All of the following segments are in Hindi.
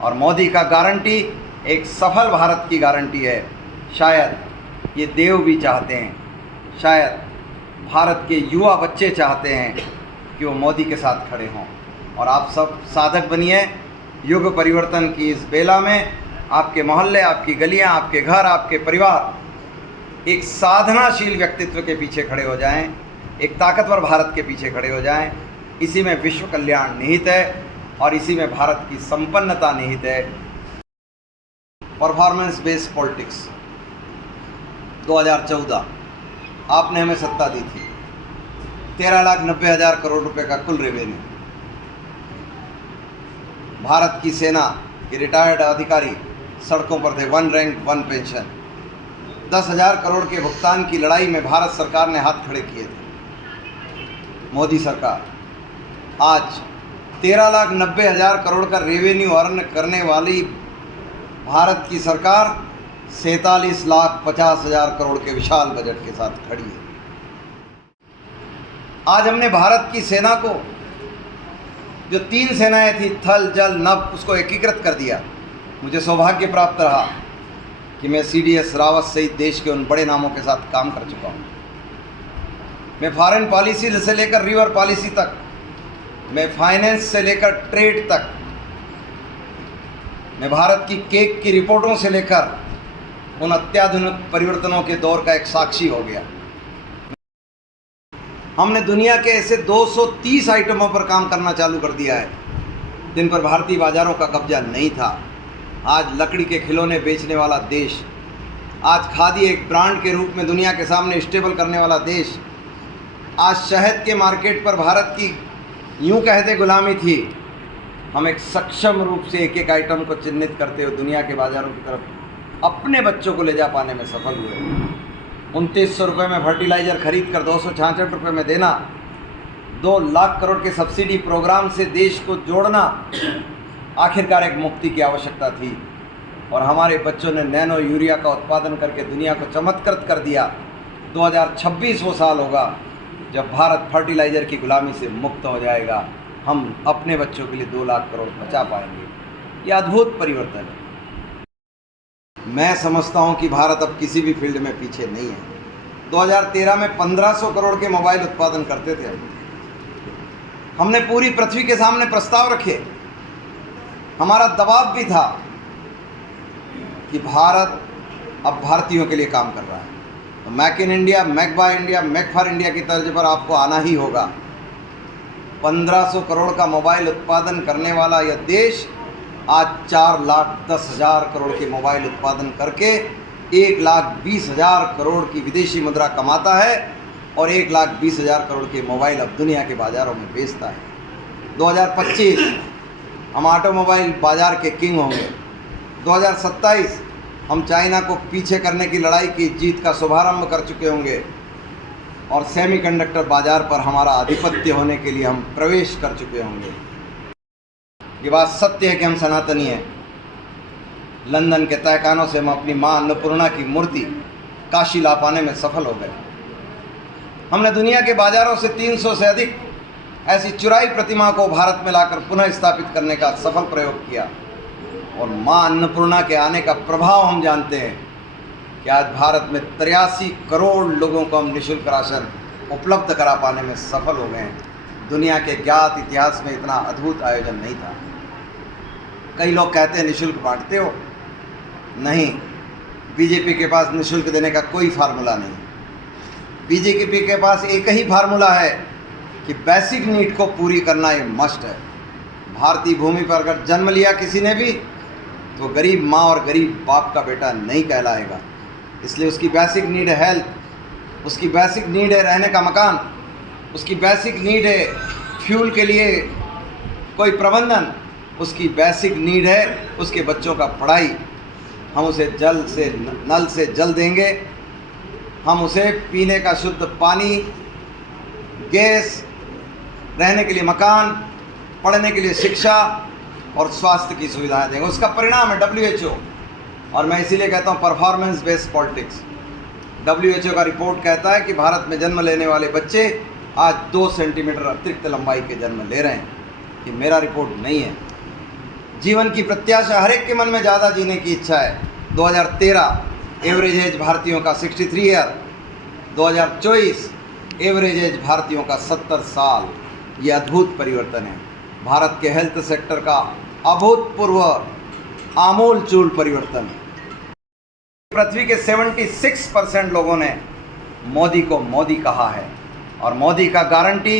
और मोदी का गारंटी एक सफल भारत की गारंटी है। शायद ये देव भी चाहते हैं, शायद भारत के युवा बच्चे चाहते हैं कि वो मोदी के साथ खड़े हों। और आप सब साधक बनिए युग परिवर्तन की इस बेला में। आपके मोहल्ले, आपकी गलियां, आपके घर, आपके परिवार एक साधनाशील व्यक्तित्व के पीछे खड़े हो जाएं, एक ताकतवर भारत के पीछे खड़े हो जाएं। इसी में विश्व कल्याण निहित है और इसी में भारत की संपन्नता निहित है। परफॉर्मेंस बेस्ड पॉलिटिक्स 2014 आपने हमें सत्ता दी थी। 13,90,000 करोड़ रुपए का कुल रेवेन्यू। भारत की सेना के रिटायर्ड अधिकारी सड़कों पर थे, 1 रैंक 1 पेंशन। 10,000 करोड़ के भुगतान की लड़ाई में भारत सरकार ने हाथ खड़े किए थे। मोदी सरकार आज 13,90,000 करोड़ का रेवेन्यू अर्न करने वाली भारत की सरकार 47,50,000 करोड़ के विशाल बजट के साथ खड़ी है। आज हमने भारत की सेना को, जो 3 सेनाएं थी, थल, जल, नभ, उसको एकीकृत कर दिया। मुझे सौभाग्य प्राप्त रहा कि मैं CDS रावत सहित देश के उन बड़े नामों के साथ काम कर चुका हूँ। मैं फॉरेन पॉलिसी से लेकर रिवर पॉलिसी तक, मैं फाइनेंस से लेकर ट्रेड तक, मैं भारत की केक की रिपोर्टों से लेकर उन अत्याधुनिक परिवर्तनों के दौर का एक साक्षी हो गया। हमने दुनिया के ऐसे 230 आइटमों पर काम करना चालू कर दिया है जिन पर भारतीय बाजारों का कब्जा नहीं था। आज लकड़ी के खिलौने बेचने वाला देश, आज खादी एक ब्रांड के रूप में दुनिया के सामने स्टेबल करने वाला देश, आज शहद के मार्केट पर भारत की यूं कहते गुलामी थी। हम एक सक्षम रूप से एक एक आइटम को चिन्हित करते हुए दुनिया के बाजारों की तरफ अपने बच्चों को ले जा पाने में सफल हुए। 2900 रुपये में फर्टिलाइज़र खरीद कर 266 रुपये में देना, 2 लाख करोड़ के सब्सिडी प्रोग्राम से देश को जोड़ना, आखिरकार एक मुक्ति की आवश्यकता थी। और हमारे बच्चों ने नैनो यूरिया का उत्पादन करके दुनिया को चमत्कृत कर दिया। 2026 वो साल होगा जब भारत फर्टिलाइज़र की गुलामी से मुक्त हो जाएगा। हम अपने बच्चों के लिए 2 लाख करोड़ बचा पाएंगे। ये अद्भुत परिवर्तन है। मैं समझता हूँ कि भारत अब किसी भी फील्ड में पीछे नहीं है। 2013 में 1500 करोड़ के मोबाइल उत्पादन करते थे। हमने पूरी पृथ्वी के सामने प्रस्ताव रखे, हमारा दबाव भी था कि भारत अब भारतीयों के लिए काम कर रहा है। तो make in India, make by India, make for India की तर्ज पर आपको आना ही होगा। 1500 करोड़ का मोबाइल उत्पादन करने वाला यह देश आज 4,10,000 करोड़ के मोबाइल उत्पादन करके 1,20,000 करोड़ की विदेशी मुद्रा कमाता है और 1,20,000 करोड़ के मोबाइल अब दुनिया के बाज़ारों में बेचता है। 2025 हम ऑटोमोबाइल बाज़ार के किंग होंगे। 2027 हम चाइना को पीछे करने की लड़ाई की जीत का शुभारंभ कर चुके होंगे और सेमीकंडक्टर बाज़ार पर हमारा आधिपत्य होने के लिए हम प्रवेश कर चुके होंगे। ये बात सत्य है कि हम सनातनी हैं। लंदन के तहखानों से हम अपनी माँ अन्नपूर्णा की मूर्ति काशी ला पाने में सफल हो गए। हमने दुनिया के बाज़ारों से 300 से अधिक ऐसी चुराई प्रतिमा को भारत में लाकर पुनः स्थापित करने का सफल प्रयोग किया। और माँ अन्नपूर्णा के आने का प्रभाव हम जानते हैं कि आज भारत में 83 करोड़ लोगों को हम निःशुल्क राशन उपलब्ध करा पाने में सफल हो गए हैं। दुनिया के ज्ञात इतिहास में इतना अद्भुत आयोजन नहीं था। कई लोग कहते हैं निःशुल्क बांटते हो। नहीं, बीजेपी के पास निःशुल्क देने का कोई फार्मूला नहीं। बीजेपी के पास एक ही फार्मूला है कि बेसिक नीड को पूरी करना ये मस्ट है। भारतीय भूमि पर अगर जन्म लिया किसी ने भी तो गरीब माँ और गरीब बाप का बेटा नहीं कहलाएगा। इसलिए उसकी बेसिक नीड है हेल्थ, उसकी बेसिक नीड है रहने का मकान, उसकी बेसिक नीड है फ्यूल के लिए कोई प्रबंधन, उसकी बेसिक नीड है उसके बच्चों का पढ़ाई। हम उसे जल से नल से जल देंगे, हम उसे पीने का शुद्ध पानी, गैस, रहने के लिए मकान, पढ़ने के लिए शिक्षा और स्वास्थ्य की सुविधाएं देंगे। उसका परिणाम है WHO। और मैं इसीलिए कहता हूँ परफॉर्मेंस बेस्ड पॉलिटिक्स। WHO का रिपोर्ट कहता है कि भारत में जन्म लेने वाले बच्चे आज 2 सेंटीमीटर अतिरिक्त लंबाई के जन्म ले रहे हैं। ये मेरा रिपोर्ट नहीं है। जीवन की प्रत्याशा हर एक के मन में ज़्यादा जीने की इच्छा है। 2013 एवरेज एज भारतीयों का 63 ईयर, 2024 एवरेज एज भारतीयों का 70 साल। ये अद्भुत परिवर्तन है। भारत के हेल्थ सेक्टर का अभूतपूर्व आमूल चूल परिवर्तन। पृथ्वी के 76% लोगों ने मोदी को मोदी कहा है और मोदी का गारंटी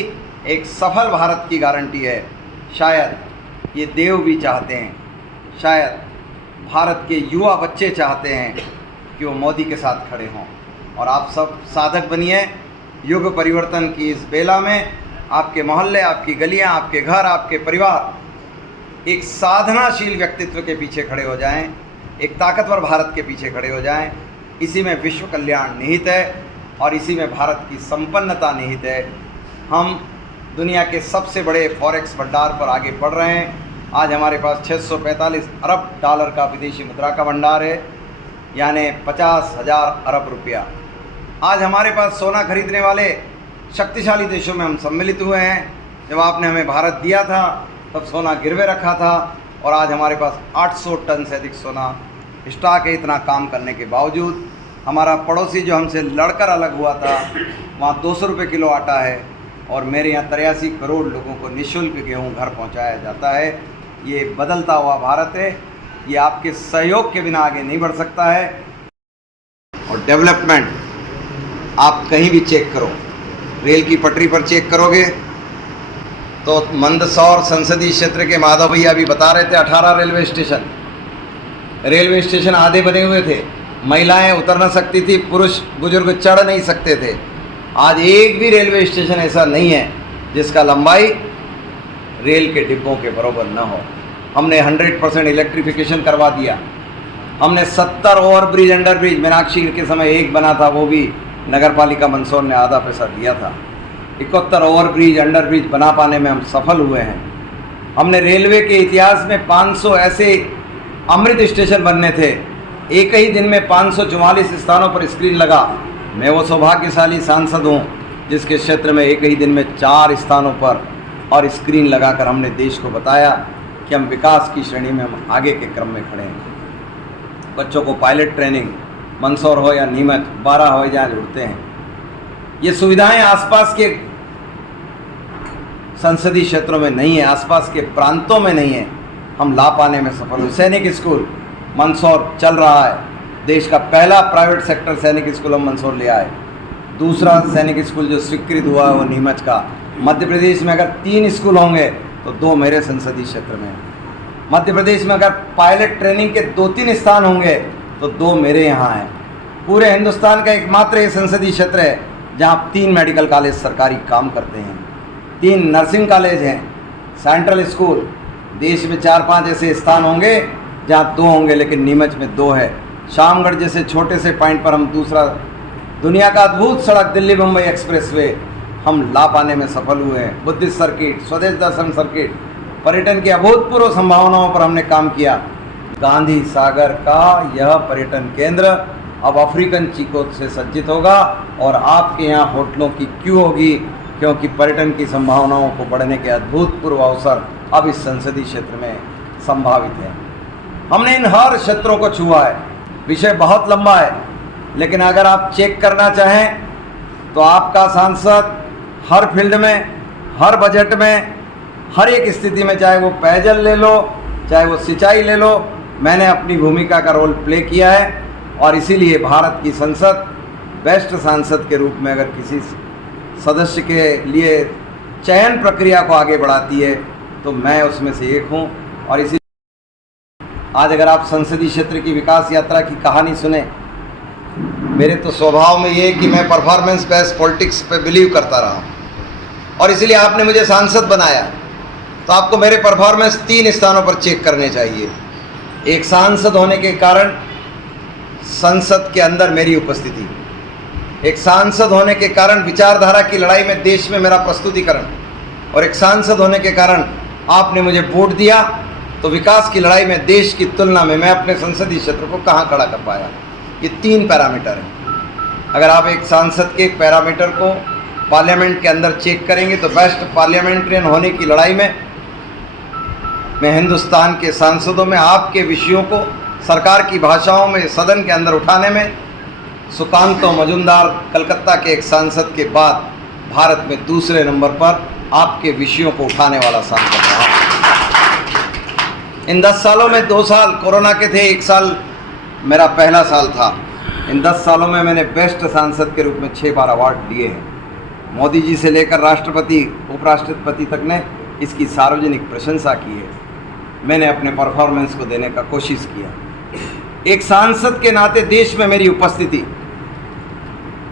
एक सफल भारत की गारंटी है। शायद ये देव भी चाहते हैं, शायद भारत के युवा बच्चे चाहते हैं कि वो मोदी के साथ खड़े हों। और आप सब साधक बनिए युग परिवर्तन की इस बेला में। आपके मोहल्ले, आपकी गलियां, आपके घर, आपके परिवार एक साधनाशील व्यक्तित्व के पीछे खड़े हो जाएं, एक ताकतवर भारत के पीछे खड़े हो जाएं। इसी में विश्व कल्याण निहित है और इसी में भारत की संपन्नता निहित है। हम दुनिया के सबसे बड़े फॉरेक्स भंडार पर आगे बढ़ रहे हैं। आज हमारे पास 645 अरब डॉलर का विदेशी मुद्रा का भंडार है, यानी 50,000 अरब रुपया। आज हमारे पास सोना खरीदने वाले शक्तिशाली देशों में हम सम्मिलित हुए हैं। जब आपने हमें भारत दिया था तब सोना गिरवे रखा था और आज हमारे पास 800 टन से अधिक सोना स्टॉक है। इतना काम करने के बावजूद हमारा पड़ोसी जो हमसे लड़कर अलग हुआ था, वहाँ 200 रुपये किलो आटा है और मेरे यहाँ 83 करोड़ लोगों को निःशुल्क गेहूँ घर पहुँचाया जाता है। ये बदलता हुआ भारत है। ये आपके सहयोग के बिना आगे नहीं बढ़ सकता है। और डेवलपमेंट आप कहीं भी चेक करो, रेल की पटरी पर चेक करोगे तो मंदसौर संसदीय क्षेत्र के माधव भैया भी बता रहे थे 18 रेलवे स्टेशन आधे बने हुए थे, महिलाएं उतर ना सकती थी, पुरुष बुजुर्ग चढ़ नहीं सकते थे। आज एक भी रेलवे स्टेशन ऐसा नहीं है जिसका लंबाई रेल के डिब्बों के बराबर न हो। हमने 100% इलेक्ट्रिफिकेशन करवा दिया। हमने 70 ओवरब्रिज अंडरब्रिज, मीनाक्षी के समय एक बना था, वो भी नगर पालिका मंदसौर ने आधा पैसा दिया था। 71 ओवरब्रिज अंडरब्रिज बना पाने में हम सफल हुए हैं। हमने रेलवे के इतिहास में 500 ऐसे अमृत स्टेशन बनने थे। एक ही दिन में 544 स्थानों पर स्क्रीन लगा। मैं वो सौभाग्यशाली सांसद हूँ जिसके क्षेत्र में एक ही दिन में 4 स्थानों पर और स्क्रीन लगाकर हमने देश को बताया कि हम विकास की श्रेणी में हम आगे के क्रम में खड़े हैं। बच्चों को पायलट ट्रेनिंग मंदसौर हो या नीमच, 12 हवाई जहाज उड़ते हैं। ये सुविधाएं आसपास के संसदीय क्षेत्रों में नहीं है, आसपास के प्रांतों में नहीं है। हम ला पाने में सफल हुए। सैनिक स्कूल मंदसौर चल रहा है। देश का पहला प्राइवेट सेक्टर सैनिक स्कूल हम मंदसौर ले आए। दूसरा सैनिक स्कूल जो स्वीकृत हुआ है वो नीमच का। मध्य प्रदेश में अगर 3 स्कूल होंगे तो 2 मेरे संसदीय क्षेत्र में। मध्य प्रदेश में अगर पायलट ट्रेनिंग के 2-3 स्थान होंगे तो 2 मेरे यहाँ हैं। पूरे हिंदुस्तान का एकमात्र ये संसदीय क्षेत्र है जहाँ 3 मेडिकल कॉलेज सरकारी काम करते हैं, 3 नर्सिंग कॉलेज हैं, सेंट्रल स्कूल। देश में 4-5 ऐसे स्थान होंगे जहाँ 2 होंगे, लेकिन नीमच में 2 है। शामगढ़ जैसे छोटे से पॉइंट पर हम दूसरा दुनिया का अद्भुत सड़क दिल्ली मुंबई एक्सप्रेसवे हम ला पाने में सफल हुए हैं। बुद्धिस्ट सर्किट, स्वदेश दर्शन सर्किट, पर्यटन की अभूतपूर्व संभावनाओं पर हमने काम किया। गांधी सागर का यह पर्यटन केंद्र अब अफ्रीकन चीकों से सज्जित होगा और आपके यहाँ होटलों की क्यू होगी, क्योंकि पर्यटन की संभावनाओं को बढ़ने के अभूतपूर्व अवसर अब इस संसदीय क्षेत्र में संभावित है। हमने इन हर क्षेत्रों को छुआ है। विषय बहुत लंबा है, लेकिन अगर आप चेक करना चाहें तो आपका सांसद हर फील्ड में, हर बजट में, हर एक स्थिति में, चाहे वो पेयजल ले लो, चाहे वो सिंचाई ले लो, मैंने अपनी भूमिका का रोल प्ले किया है। और इसीलिए भारत की संसद बेस्ट सांसद के रूप में अगर किसी सदस्य के लिए चयन प्रक्रिया को आगे बढ़ाती है तो मैं उसमें से एक हूँ। और इसी आज अगर आप संसदीय क्षेत्र की विकास यात्रा की कहानी सुने, मेरे तो स्वभाव में ये कि मैं परफॉर्मेंस बेस्ड पॉलिटिक्स पे बिलीव करता रहा और इसीलिए आपने मुझे सांसद बनाया। तो आपको मेरे परफॉर्मेंस 3 स्थानों पर चेक करने चाहिए। एक, सांसद होने के कारण संसद के अंदर मेरी उपस्थिति, एक सांसद होने के कारण विचारधारा की लड़ाई में देश में मेरा प्रस्तुतिकरण, और एक सांसद होने के कारण आपने मुझे वोट दिया तो विकास की लड़ाई में देश की तुलना में मैं अपने संसदीय क्षेत्र को कहाँ खड़ा कर पाया। ये 3 पैरामीटर हैं। अगर आप एक सांसद के पैरामीटर को पार्लियामेंट के अंदर चेक करेंगे तो बेस्ट पार्लियामेंट्रियन होने की लड़ाई में मैं हिंदुस्तान के सांसदों में आपके विषयों को सरकार की भाषाओं में सदन के अंदर उठाने में सुकांतो मजुमदार कलकत्ता के एक सांसद के बाद भारत में दूसरे नंबर पर आपके विषयों को उठाने वाला सांसद रहा। इन 10 सालों में 2 साल कोरोना के थे, 1 साल मेरा पहला साल था। इन 10 सालों में मैंने बेस्ट सांसद के रूप में 6 बार अवार्ड लिए हैं। मोदी जी से लेकर राष्ट्रपति उपराष्ट्रपति तक ने इसकी सार्वजनिक प्रशंसा की है। मैंने अपने परफॉर्मेंस को देने का कोशिश किया। एक सांसद के नाते देश में मेरी उपस्थिति,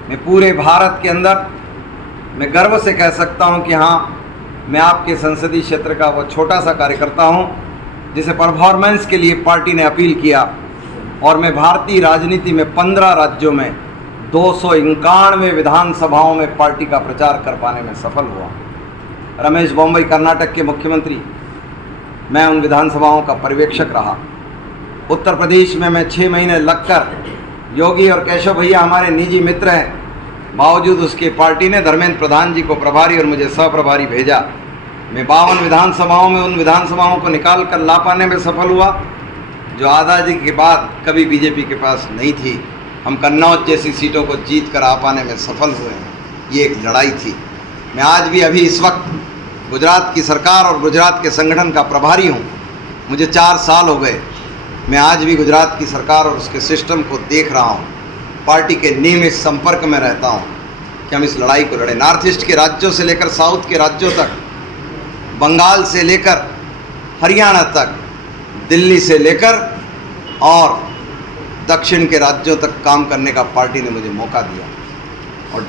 मैं पूरे भारत के अंदर मैं गर्व से कह सकता हूं कि हाँ, मैं आपके संसदीय क्षेत्र का वो छोटा सा कार्यकर्ता हूं जिसे परफॉर्मेंस के लिए पार्टी ने अपील किया, और मैं भारतीय राजनीति में 15 राज्यों में 291 विधानसभाओं में पार्टी का प्रचार कर पाने में सफल हुआ। रमेश बम्बई कर्नाटक के मुख्यमंत्री, मैं उन विधानसभाओं का पर्यवेक्षक रहा। उत्तर प्रदेश में मैं 6 महीने लगकर, योगी और केशव भैया हमारे निजी मित्र हैं, बावजूद उसके पार्टी ने धर्मेंद्र प्रधान जी को प्रभारी और मुझे सहप्रभारी भेजा। मैं 52 विधानसभाओं में उन विधानसभाओं को निकाल कर ला पाने में सफल हुआ जो आज़ादी के बाद कभी बीजेपी के पास नहीं थी। हम कन्नौज जैसी सीटों को जीत कर आ पाने में सफल हुए हैं। ये एक लड़ाई थी। मैं आज भी अभी इस वक्त गुजरात की सरकार और गुजरात के संगठन का प्रभारी हूँ। मुझे 4 साल हो गए। मैं आज भी गुजरात की सरकार और उसके सिस्टम को देख रहा हूँ। पार्टी के नियमित संपर्क में रहता हूँ कि हम इस लड़ाई को लड़ें। नॉर्थ ईस्ट के राज्यों से लेकर साउथ के राज्यों तक, बंगाल से लेकर हरियाणा तक, दिल्ली से लेकर और दक्षिण के राज्यों तक काम करने का पार्टी ने मुझे मौका दिया। और